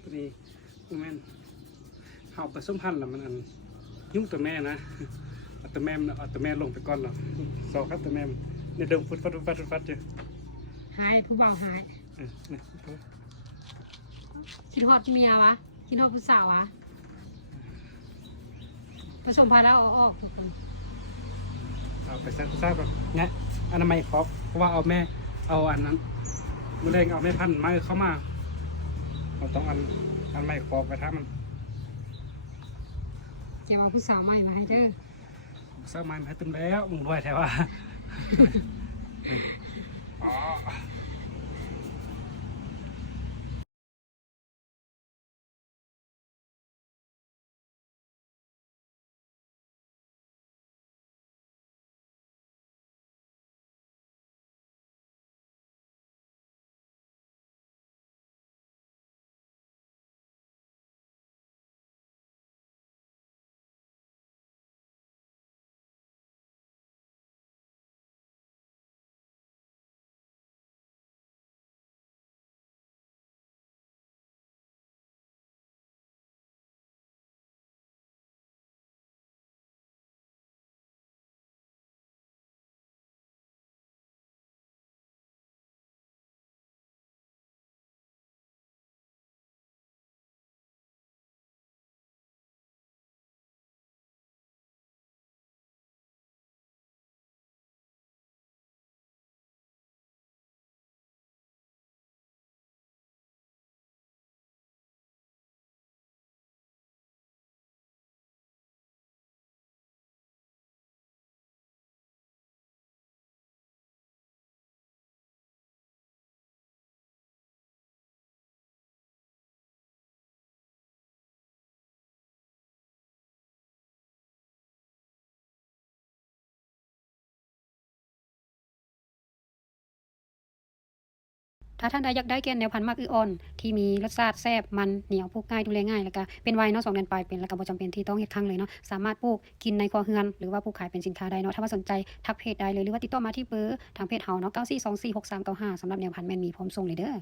ตัวนี้แม่นเฮาผสมพันธุ์แล้วมันอันยุ่งตัวแม่นะเอาตัวแม่ลงไปก่อนแล้วสอกครับตัวแม่เนี่ยเดิมฟุดฟัดจ้ะหายผู้บ่าวหายนี่คิดฮอดเมียวะคิดฮอดผู้สาววะผสมพันธุ์แล้วเอาออกทุกคนเอาไปซักก่อนเนี่ยอนามัยครบเพราะว่าเอาแม่เอาอันนั้นมื้อแรกเอาแม่พันธุ์มาเข้ามาเราต้องอันใหม่ครบไปทำมันจะเอาผู้สาวใหม่มาให้เด้อสมัยมาให้ตึ้งแล้วมึงรวยแท้ว่าอ๋อถ้าท่านใดอยากได้แกนแนวพันธุ์มักอึอ่อนที่มีรสชาติแซ่บมันเหนียวปลูกง่ายดูแลง่ายแล้วก็เป็นไวเนาะ2เดือนปลายเป็นแล้วก็บ่จำเป็นที่ต้องเฮ็ดครั้งเลยเนาะสามารถปลูกกินในครัวเรือนหรือว่าปลูกขายเป็นสินค้าได้เนาะถ้าว่าสนใจทักเพจได้เลยหรือว่าติดต่อมาที่เบอร์ทางเพจเฮาเนาะ94246395สำหรับแนวพันธุ์แม่นมีพร้อมส่งเลยเด้อ